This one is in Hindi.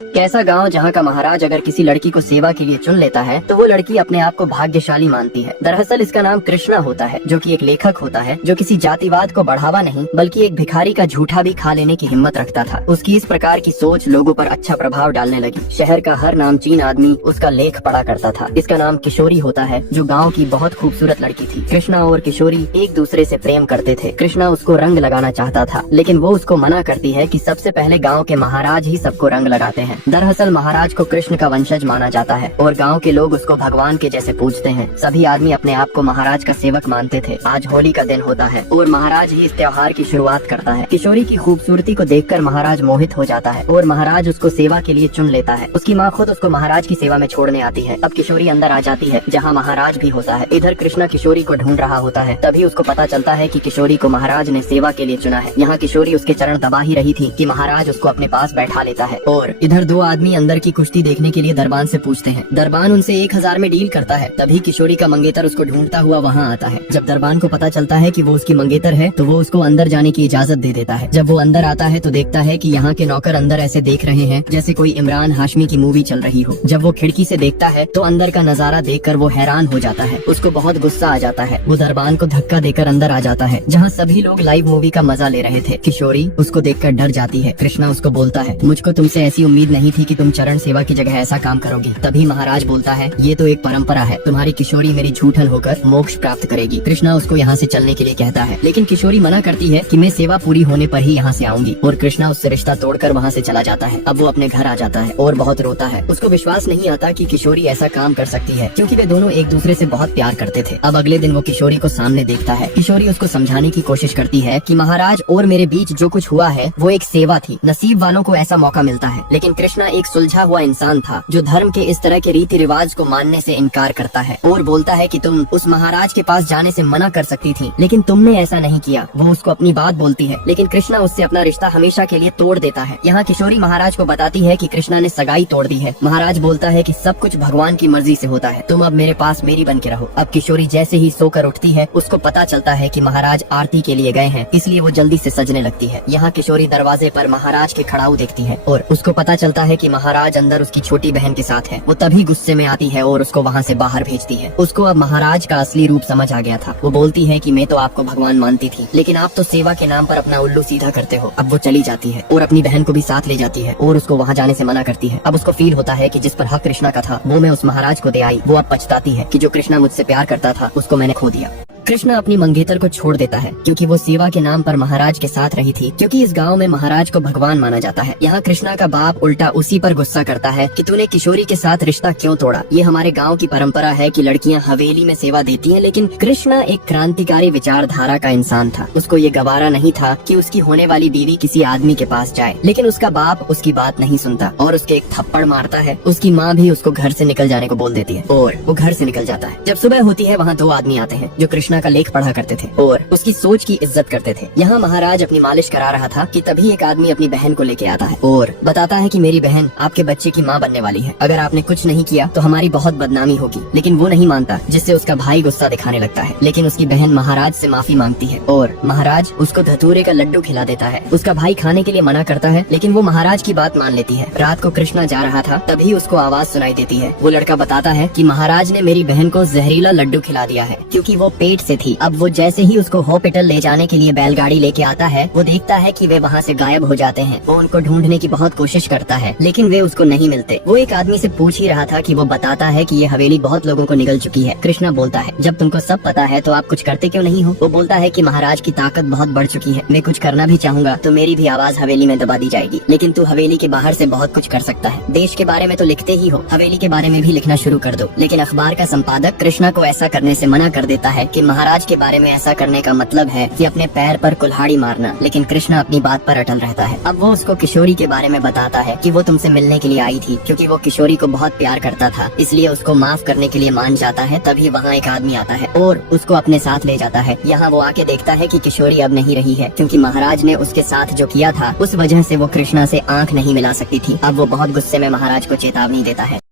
कैसा गांव जहां का महाराज अगर किसी लड़की को सेवा के लिए चुन लेता है तो वो लड़की अपने आप को भाग्यशाली मानती है। दरअसल इसका नाम कृष्णा होता है, जो कि एक लेखक होता है जो किसी जातिवाद को बढ़ावा नहीं बल्कि एक भिखारी का झूठा भी खा लेने की हिम्मत रखता था। उसकी इस प्रकार की सोच लोगों पर अच्छा प्रभाव डालने लगी। शहर का हर नामचीन आदमी उसका लेख पढ़ा करता था। इसका नाम किशोरी होता है, जो गाँव की बहुत खूबसूरत लड़की थी। कृष्णा और किशोरी एक दूसरे से प्रेम करते थे। कृष्णा उसको रंग लगाना चाहता था, लेकिन वो उसको मना करती है कि सबसे पहले गाँव के महाराज ही सबको रंग लगाते हैं। दरअसल महाराज को कृष्ण का वंशज माना जाता है और गांव के लोग उसको भगवान के जैसे पूजते हैं। सभी आदमी अपने आप को महाराज का सेवक मानते थे। आज होली का दिन होता है और महाराज ही इस त्योहार की शुरुआत करता है। किशोरी की खूबसूरती को देखकर महाराज मोहित हो जाता है और महाराज उसको सेवा के लिए चुन लेता है। उसकी माँ खुद उसको महाराज की सेवा में छोड़ने आती है। अब किशोरी अंदर आ जाती है जहाँ महाराज भी होता है। इधर कृष्णा किशोरी को ढूंढ रहा होता है। तभी उसको पता चलता है कि किशोरी को महाराज ने सेवा के लिए चुना है। यहाँ किशोरी उसके चरण दबा ही रही थी कि महाराज उसको अपने पास बैठा लेता है और इधर दो आदमी अंदर की कुश्ती देखने के लिए दरबान से पूछते हैं। दरबान उनसे 1000 में डील करता है। तभी किशोरी का मंगेतर उसको ढूंढता हुआ वहाँ आता है। जब दरबान को पता चलता है कि वो उसकी मंगेतर है तो वो उसको अंदर जाने की इजाजत दे देता है। जब वो अंदर आता है तो देखता है कि यहाँ के नौकर अंदर ऐसे देख रहे हैं जैसे कोई इमरान हाशमी की मूवी चल रही हो। जब वो खिड़की से देखता है तो अंदर का नजारा देखकर वो हैरान हो जाता है। उसको बहुत गुस्सा आ जाता है। वो दरबान को धक्का देकर अंदर आ जाता है जहाँ सभी लोग लाइव मूवी का मजा ले रहे थे। किशोरी उसको देखकर डर जाती है। कृष्णा उसको बोलता है, मुझको तुमसे ऐसी उम्मीद नहीं थी कि तुम चरण सेवा की जगह ऐसा काम करोगी। तभी महाराज बोलता है, ये तो एक परंपरा है, तुम्हारी किशोरी मेरी झूठन होकर मोक्ष प्राप्त करेगी। कृष्णा उसको यहाँ से चलने के लिए कहता है, लेकिन किशोरी मना करती है कि मैं सेवा पूरी होने पर ही यहाँ से आऊंगी और कृष्णा उससे रिश्ता तोड़कर वहाँ से चला जाता है। अब वो अपने घर आ जाता है और बहुत रोता है। उसको विश्वास नहीं आता कि किशोरी ऐसा काम कर सकती है, क्योंकि वे दोनों एक दूसरे से बहुत प्यार करते थे। अब अगले दिन वो किशोरी को सामने देखता है। किशोरी उसको समझाने की कोशिश करती है कि महाराज और मेरे बीच जो कुछ हुआ है वो एक सेवा थी। नसीब वालों को ऐसा मौका मिलता है। लेकिन कृष्णा एक सुलझा हुआ इंसान था जो धर्म के इस तरह के रीति रिवाज को मानने से इनकार करता है और बोलता है कि तुम उस महाराज के पास जाने से मना कर सकती थी, लेकिन तुमने ऐसा नहीं किया। वो उसको अपनी बात बोलती है, लेकिन कृष्णा उससे अपना रिश्ता हमेशा के लिए तोड़ देता है। यहाँ किशोरी महाराज को बताती है कि कृष्णा ने सगाई तोड़ दी है। महाराज बोलता है कि सब कुछ भगवान की मर्जी से होता है, तुम अब मेरे पास मेरी बन के रहो। अब किशोरी जैसे ही सोकर उठती है उसको पता चलता है कि महाराज आरती के लिए गए हैं, इसलिए वो जल्दी से सजने लगती है। यहाँ किशोरी दरवाजे पर महाराज के खड़ाऊ देखती है और उसको पता चलता है कि महाराज अंदर उसकी छोटी बहन के साथ है। वो तभी गुस्से में आती है और उसको वहाँ से बाहर भेजती है। उसको अब महाराज का असली रूप समझ आ गया था। वो बोलती है कि मैं तो आपको भगवान मानती थी, लेकिन आप तो सेवा के नाम पर अपना उल्लू सीधा करते हो। अब वो चली जाती है और अपनी बहन को भी साथ ले जाती है और उसको वहाँ जाने से मना करती है। अब उसको फील होता है कि जिस पर हक कृष्णा का था वो मैं उस महाराज को दे आई। वो अब पछताती है कि जो कृष्णा मुझसे प्यार करता था उसको मैंने खो दिया। कृष्णा अपनी मंगेतर को छोड़ देता है क्योंकि वो सेवा के नाम पर महाराज के साथ रही थी, क्योंकि इस गांव में महाराज को भगवान माना जाता है। यहाँ कृष्णा का बाप उल्टा उसी पर गुस्सा करता है कि तूने किशोरी के साथ रिश्ता क्यों तोड़ा। ये हमारे गांव की परंपरा है कि लड़कियां हवेली में सेवा देती हैं, लेकिन कृष्णा एक क्रांतिकारी विचारधारा का इंसान था। उसको ये गवारा नहीं था कि उसकी होने वाली बीवी किसी आदमी के पास जाए, लेकिन उसका बाप उसकी बात नहीं सुनता और उसके एक थप्पड़ मारता है। उसकी माँ भी उसको घर से निकल जाने को बोल देती है और वो घर से निकल जाता है। जब सुबह होती है वहाँ 2 आदमी आते हैं जो कृष्णा का लेख पढ़ा करते थे और उसकी सोच की इज्जत करते थे। यहाँ महाराज अपनी मालिश करा रहा था कि तभी एक आदमी अपनी बहन को लेके आता है और बताता है कि मेरी बहन आपके बच्चे की माँ बनने वाली है। अगर आपने कुछ नहीं किया तो हमारी बहुत बदनामी होगी। लेकिन वो नहीं मानता, जिससे उसका भाई गुस्सा दिखाने लगता है। लेकिन उसकी बहन महाराज से माफी मांगती है और महाराज उसको धतूरे का लड्डू खिला देता है। उसका भाई खाने के लिए मना करता है, लेकिन वो महाराज की बात मान लेती है। रात को कृष्णा जा रहा था, तभी उसको आवाज सुनाई देती है। वो लड़का बताता है कि महाराज ने मेरी बहन को जहरीला लड्डू खिला दिया है क्योंकि वो पेट से थी। अब वो जैसे ही उसको हॉस्पिटल ले जाने के लिए बैलगाड़ी लेके आता है, वो देखता है कि वे वहाँ से गायब हो जाते हैं। वो उनको ढूंढने की बहुत कोशिश करता है, लेकिन वे उसको नहीं मिलते। वो एक आदमी से पूछ ही रहा था कि वो बताता है कि ये हवेली बहुत लोगों को निगल चुकी है। कृष्णा बोलता है, जब तुमको सब पता है तो आप कुछ करते क्यों नहीं हो। वो बोलता है कि महाराज की ताकत बहुत बढ़ चुकी है, मैं कुछ करना भी चाहूंगा तो मेरी भी आवाज हवेली में दबा दी जाएगी, लेकिन तू हवेली के बाहर से बहुत कुछ कर सकता है। देश के बारे में तो लिखते ही हो, हवेली के बारे में भी लिखना शुरू कर दो। लेकिन अखबार का संपादक कृष्णा को ऐसा करने से मना कर देता है कि महाराज के बारे में ऐसा करने का मतलब है कि अपने पैर पर कुल्हाड़ी मारना। लेकिन कृष्णा अपनी बात पर अटल रहता है। अब वो उसको किशोरी के बारे में बताता है कि वो तुमसे मिलने के लिए आई थी क्योंकि वो किशोरी को बहुत प्यार करता था, इसलिए उसको माफ करने के लिए मान जाता है। तभी वहाँ एक आदमी आता है और उसको अपने साथ ले जाता है। यहाँ वो आके देखता है कि किशोरी अब नहीं रही है, क्योंकि महाराज ने उसके साथ जो किया था उस वजह से वो कृष्णा से आंख नहीं मिला सकती थी। अब वो बहुत गुस्से में महाराज को चेतावनी देता है।